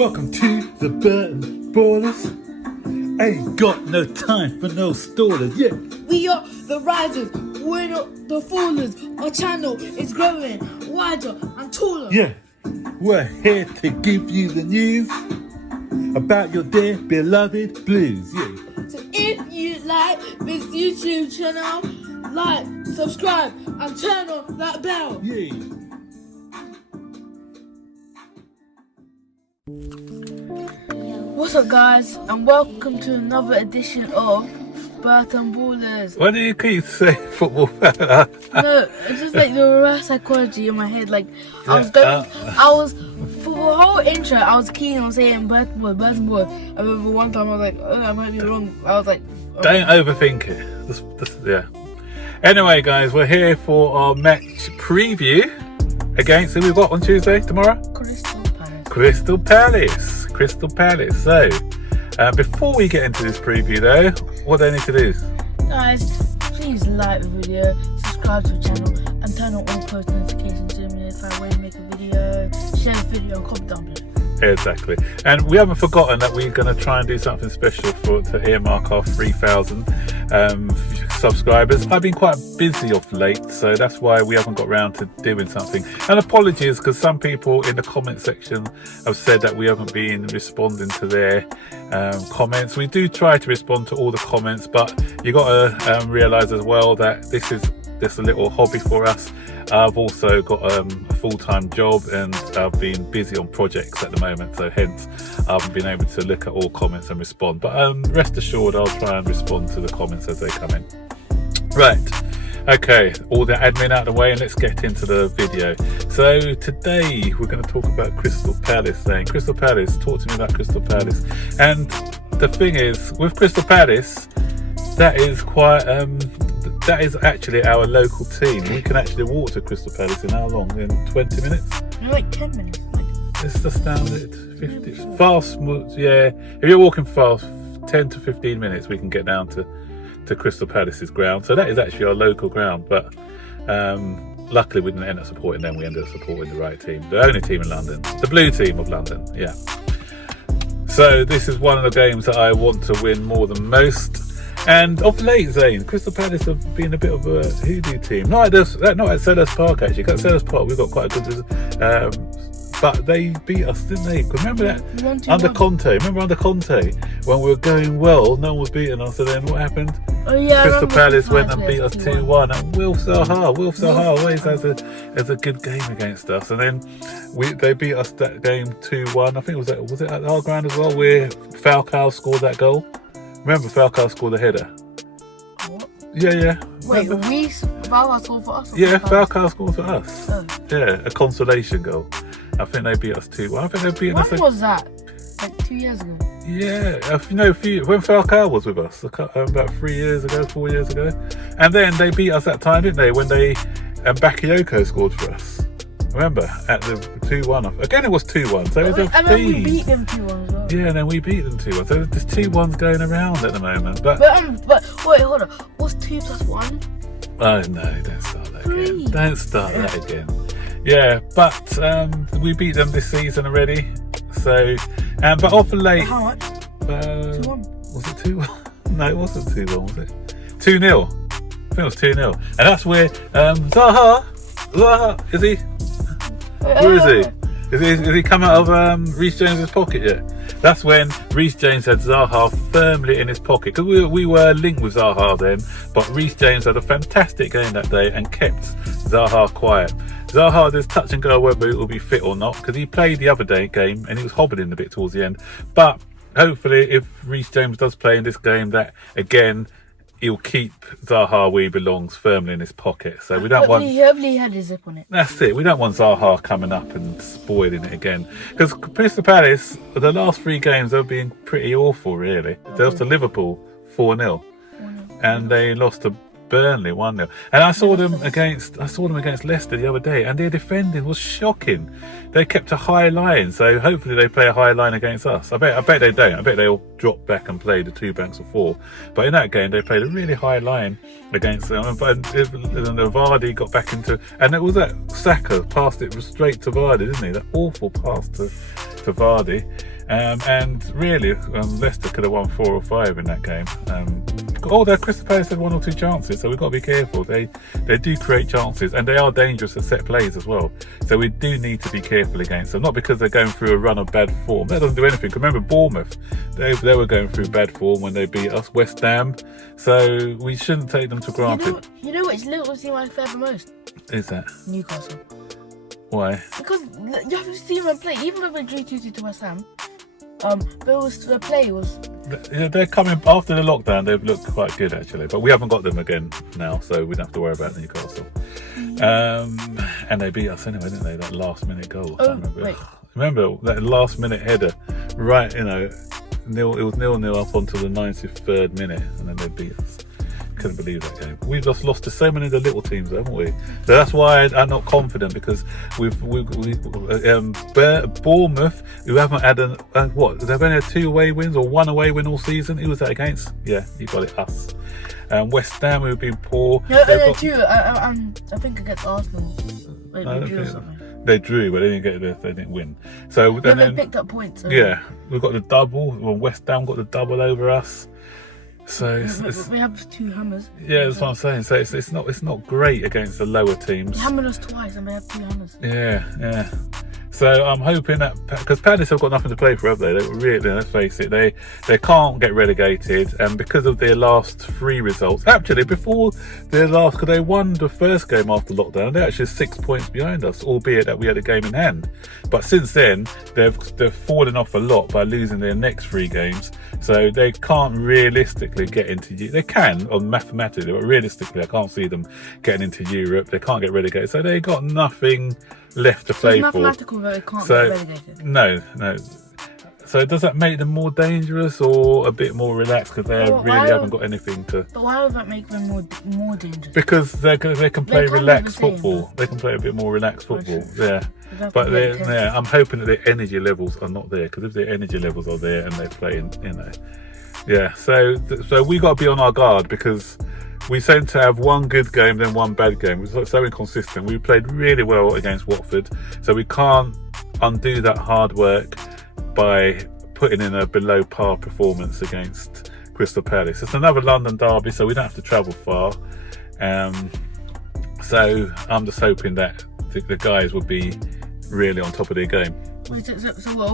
Welcome to the Burton Ballers. Ain't got no time for no stallers, yeah. We are the risers, we're not the fallers. Our channel is growing wider and taller. Yeah, we're here to give you the news about your dear beloved Blues, yeah. So if you like this YouTube channel, like, subscribe and turn on that bell. Yeah. What's up guys, and welcome to another edition of Burton Ballers. Why do you keep saying football? No, it's just like the reverse psychology in my head. Like I was for the whole intro I was keen on saying Burton Ball. I remember one time I was like, oh, I might be wrong. I was like, oh. Don't overthink it. Yeah. Anyway, guys, we're here for our match preview against who we've got on Tuesday, tomorrow? Crystal Palace. So, before we get into this preview though, what do I need to do? Guys, please like the video, subscribe to the channel, and turn on all post notifications to notify when we make a video, share the video, and comment down below. Exactly. And we haven't forgotten that we're going to try and do something special to earmark our 3,000 subscribers. I've been quite busy of late, so that's why we haven't got around to doing something. And apologies, because some people in the comment section have said that we haven't been responding to their comments. We do try to respond to all the comments, but you got to realise as well that this is just a little hobby for us. I've also got a full-time job and I've been busy on projects at the moment, so hence I haven't been able to look at all comments and respond. But rest assured, I'll try and respond to the comments as they come in. Right, okay, all the admin out of the way and let's get into the video. So today we're going to talk about Crystal Palace. Crystal Palace, talk to me about Crystal Palace. And the thing is, with Crystal Palace, that is quite that is actually our local team. We can actually walk to Crystal Palace in how long? In 20 minutes? No, like 10 minutes. It's just down at 50. Fast, yeah. If you're walking fast, 10 to 15 minutes, we can get down to Crystal Palace's ground. So that is actually our local ground. But luckily, we didn't end up supporting them. We ended up supporting the right team, the only team in London, the blue team of London. Yeah. So this is one of the games that I want to win more than most. And of late, Zane, Crystal Palace have been a bit of a hoodoo team. Not at Selhurst Park, actually. At Selhurst Park, we've got quite a good... but they beat us, didn't they? Remember that? Under Conte. Remember under Conte? When we were going well, no one was beating us. And then what happened? Oh, yeah, Crystal Palace went and beat us 2-1. And Wilf Zaha always has a good game against us. And then they beat us that game 2-1. I think was it at our ground as well, where Falcao scored that goal? Remember, Falcao scored a header. What? Yeah. Wait, Falcao scored for us? Yeah, Falcao scored for us. Oh. Yeah, a consolation goal. I think they beat us 2-1. I think they beat us. When was that? Like 2 years ago? Yeah, when Falcao was with us, about 4 years ago. And then they beat us that time, didn't they? When Bakayoko scored for us. Remember, at the 2-1. Again, it was 2-1. So it was a and then we beat them 2-1 as well. Yeah, and then we beat them 2-1. So there's 2-1s going around at the moment. But wait, hold on. What's 2 plus 1? Oh no, don't start that again. Don't start that again. Yeah, but we beat them this season already. So, but off late. How much? 2-1. Was it 2-1? No, it wasn't 2-1, was it? 2-0. I think it was 2-0. And that's where Zaha, is he? Where is he? Has he come out of Reece James's pocket yet? That's when Reece James had Zaha firmly in his pocket. Because we were linked with Zaha then, but Reece James had a fantastic game that day and kept Zaha quiet. Zaha, there's touch and go whether it will be fit or not, because he played the other game and he was hobbling a bit towards the end. But hopefully, if Reece James does play in this game, that again, he'll keep Zaha where he belongs firmly in his pocket. So we don't want... Hopefully he had his zip on it. That's it. We don't want Zaha coming up and spoiling it again. Because Crystal Palace, the last 3 games, they've been pretty awful, really. They lost to Liverpool 4-0. And they lost to Burnley 1-0. And I saw them against Leicester the other day, and their defending was shocking. They kept a high line, so hopefully they play a high line against us. I bet they don't. I bet they'll drop back and play the 2 banks of 4. But in that game, they played a really high line against them. And Vardy got back into, and it was that Saka passed it straight to Vardy, didn't he? That awful pass to Vardy. And really, Leicester could have won 4 or 5 in that game. Although Crystal Palace had 1 or 2 chances, so we've got to be careful. They do create chances, and they are dangerous at set plays as well. So we do need to be careful against them. Not because they're going through a run of bad form. That doesn't do anything. Remember Bournemouth? They were going through bad form when they beat us. West Ham. So we shouldn't take them for granted. You know which little team I fear the most? Is that? Newcastle. Why? Because you have to see them play. Even though they drew 2-2 to West Ham, but the play was. They're coming after the lockdown. They've looked quite good actually, but we haven't got them again now, so we don't have to worry about Newcastle. And they beat us anyway, didn't they? That last minute goal. Remember that last minute header, right? It was 0-0 up onto the 93rd minute, and then they beat us. Couldn't believe that game. We've just lost to so many of the little teams, haven't we? So that's why I'm not confident, because Bournemouth, who haven't had they've only had 2 away wins or 1 away win all season. Who was that against? Yeah, you got it, us. West Ham, who've been poor. No, 2. I think against Arsenal. They drew or something. They drew, but they didn't win. So they picked up points. Yeah, we've got the double. Well, West Ham got the double over us. So we have 2 hammers. Yeah, that's what I'm saying. So it's not great against the lower teams. They hammered us twice, and we have 2 hammers. Yeah. So I'm hoping that, because Palace have got nothing to play for, have they? They really, let's face it, they can't get relegated, and because of their last 3 results, actually before their last, because they won the first game after lockdown, they're actually 6 points behind us, albeit that we had a game in hand. But since then, they've fallen off a lot by losing their next 3 games, so they can't realistically get into. They can, or mathematically, but realistically, I can't see them getting into Europe. They can't get relegated, so they got nothing left to play it's for. Mathematical, but they can't get relegated. No. So does that make them more dangerous or a bit more relaxed, because they haven't got anything to? But why would that make them more dangerous? Because they can play relaxed football. They can play a bit more relaxed football. Yeah. But I'm hoping that their energy levels are not there, because if their energy levels are there and they're playing, yeah. So we got to be on our guard, because we seem to have 1 good game, then 1 bad game. We're so inconsistent. We played really well against Watford, so we can't undo that hard work by putting in a below par performance against Crystal Palace. It's another London derby, so we don't have to travel far. So I'm just hoping that the guys will be really on top of their game. Wait, so we're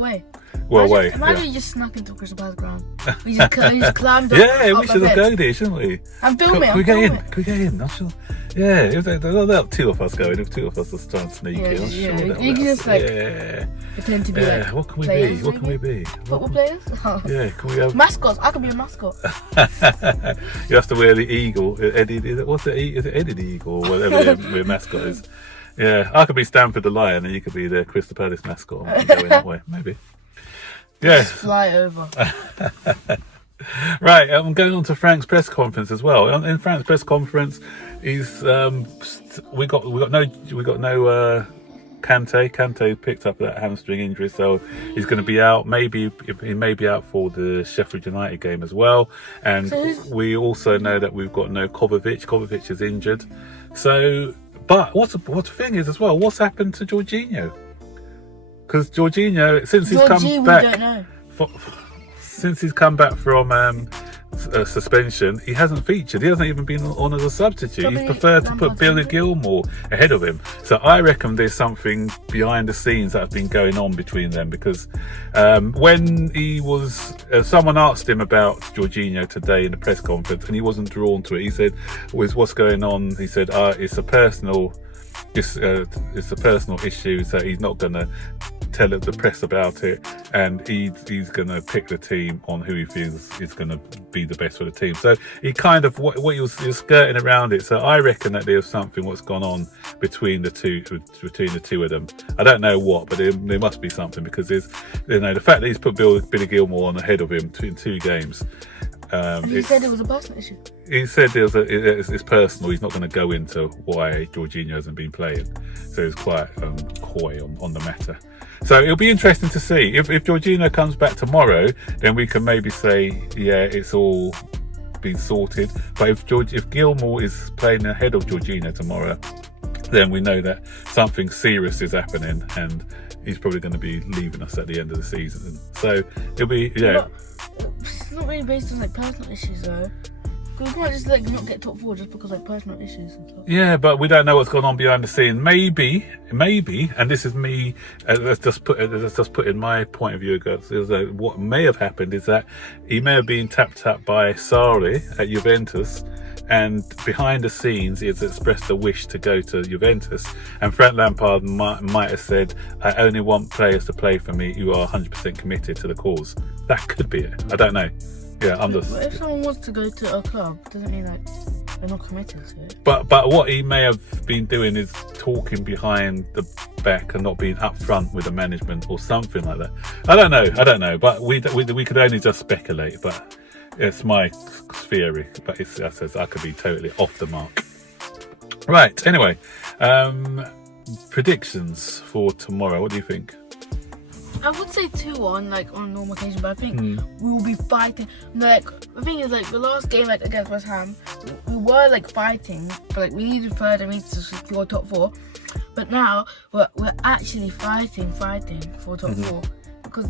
away? Imagine you just snuck into Crystal Palace ground. We just climbed up. Yeah, we should have go there, shouldn't we? I'm filming. Can we get in? Can we get in? I'm sure. Yeah, if there'll 2 of us going. If 2 of us just try and sneak in, I'm sure that you can just pretend to be what can we players, be? What can we be? Football players? Yeah, can we have mascots? I can be a mascot. You have to wear the eagle. Eddie, is it Eddie the Eagle or whatever their mascot is? Yeah, I could be Stanford the Lion, and you could be the Crystal Palace mascot. I'm going that way, maybe. Yes. Just fly over. Right, I'm going on to Frank's press conference as well. In Frank's press conference, he's we got no Kante. Kante picked up that hamstring injury, so he's going to be out. Maybe he may be out for the Sheffield United game as well. And we also know that we've got no Kovacic. Kovacic is injured. So, but what's the thing is as well? What's happened to Jorginho? Because Jorginho, since he's come back, we don't know. Since he's come back from suspension, he hasn't featured. He hasn't even been on as a substitute. He's preferred to put Billy Gilmore ahead of him. So I reckon there's something behind the scenes that has been going on between them, because when he was, someone asked him about Jorginho today in the press conference, and he wasn't drawn to it. He said, "What's going on?" He said, "It's a personal." It's a personal issue, so he's not going to tell the press about it, and he's going to pick the team on who he feels is going to be the best for the team. So he kind of what he was skirting around it. So I reckon that there's something what's gone on between the two of them. I don't know what, but there must be something, because there's the fact that he's put Billy Gilmore on ahead of him in 2 games. He said it was a personal issue. He said it's personal. He's not going to go into why Jorginho hasn't been playing. So he's quite coy on the matter. So it'll be interesting to see. If Jorginho comes back tomorrow, then we can maybe say, yeah, it's all been sorted. But if Gilmour is playing ahead of Jorginho tomorrow, then we know that something serious is happening and he's probably going to be leaving us at the end of the season. So it'll be, yeah. It's not really based on like personal issues though. Because we can't just like not get top 4 just because like personal issues and stuff. Yeah, but we don't know what's going on behind the scene. Maybe, and this is me. Let's just put in my point of view. What may have happened is that he may have been tapped up by Sarri at Juventus, and behind the scenes he has expressed a wish to go to Juventus. And Frank Lampard might have said, "I only want players to play for me who are 100% committed to the cause." That could be it. I don't know. Yeah, I'm just. But if someone wants to go to a club, doesn't mean like they're not committed to it. But what he may have been doing is talking behind the back and not being upfront with the management or something like that. I don't know. But we could only just speculate. But it's my theory. But I could be totally off the mark. Right. Anyway, predictions for tomorrow. What do you think? I would say 2-1, like on normal occasion, but I think we will be fighting. Like the thing is, like the last game, like against West Ham, we were like fighting, but like we needed third and we needed to secure top 4. But now we're actually fighting for top 4 because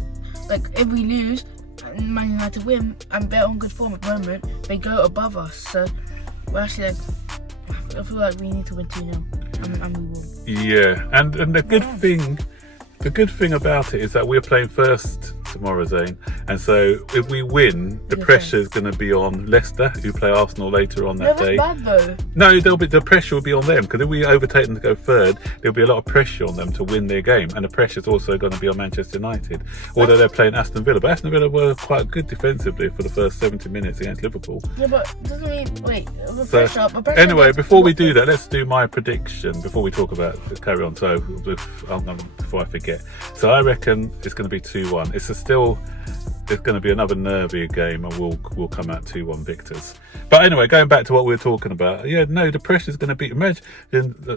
like if we lose and Man United win and they're on good form at the moment, they go above us. So we're actually like, I feel like we need to win 2-0 and we will. Yeah, and the good thing. The good thing about it is that we're playing first tomorrow, Zane, and so if we win, the pressure is going to be on Leicester, who play Arsenal later on that day. That's bad though. No, the pressure will be on them, because if we overtake them to go third, there'll be a lot of pressure on them to win their game, and the pressure is also going to be on Manchester United, although they're playing Aston Villa. But Aston Villa were quite good defensively for the first 70 minutes against Liverpool. Yeah, but doesn't mean pressure. Anyway, before we do that, let's do my prediction before we talk about carry on. So before I forget, so I reckon it's going to be 2-1. It's going to be another nervy game, and we'll come out 2-1 victors. But anyway, going back to what we were talking about, the pressure is going to be. Imagine,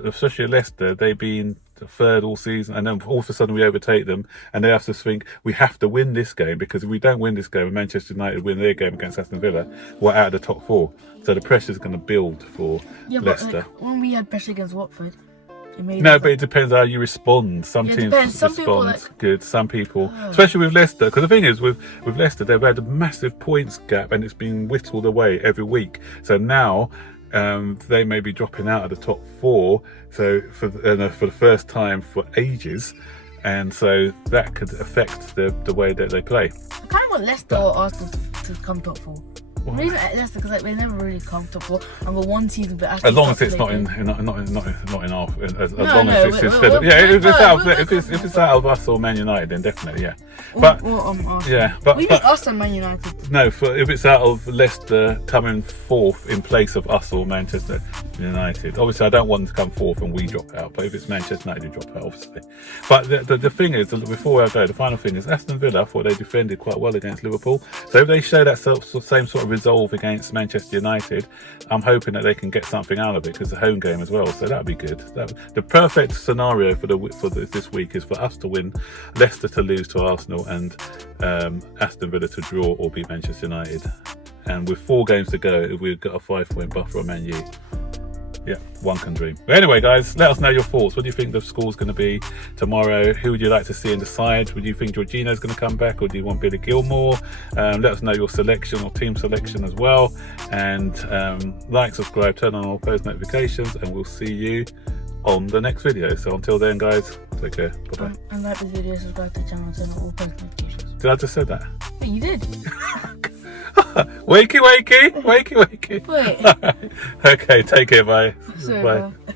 especially Leicester, they've been third all season, and then all of a sudden we overtake them, and they have to think we have to win this game, because if we don't win this game and Manchester United win their game against Aston Villa, we're out of the top 4. So the pressure is going to build for Leicester. But, when we had pressure against Watford. No, but it depends how you respond. Some teams respond good, some people, especially with Leicester. Because the thing is, with Leicester, they've had a massive points gap, and it's been whittled away every week. So now they may be dropping out of the top 4. So for the first time for ages, and so that could affect the way that they play. I kind of want Leicester or Arsenal to come top 4. Maybe Leicester, because they're never really comfortable. And got one season, but as long as it's not in our, as long as it's instead of if it's out of us or Man United, then definitely But we beat us and Man United. No, if it's out of Leicester coming 4th in place of us or Manchester United, obviously I don't want them to come 4th and we drop out. But if it's Manchester United who drop out, obviously. But the thing is, before I go, the final thing is Aston Villa. I thought they defended quite well against Liverpool. So if they show that same sort of resolve against Manchester United, I'm hoping that they can get something out of it, because the home game as well, so that'd be good. The perfect scenario for this week is for us to win, Leicester to lose to Arsenal, and Aston Villa to draw or beat Manchester United. And with 4 games to go, we've got a 5-point buffer on Man U. Yeah, one can dream. But anyway, guys, let us know your thoughts. What do you think the score's going to be tomorrow? Who would you like to see in the side? Would you think Jorginho's going to come back, or do you want Billy Gilmour? Let us know your selection or team selection as well. And like, subscribe, turn on all post notifications, and we'll see you on the next video. So until then, guys, take care. Bye-bye. And like this video, subscribe to the channel, turn on all post notifications. Did I just say that? Yeah, you did. Wakey. Wait. Okay, take care, bye. Sorry, bye. bye.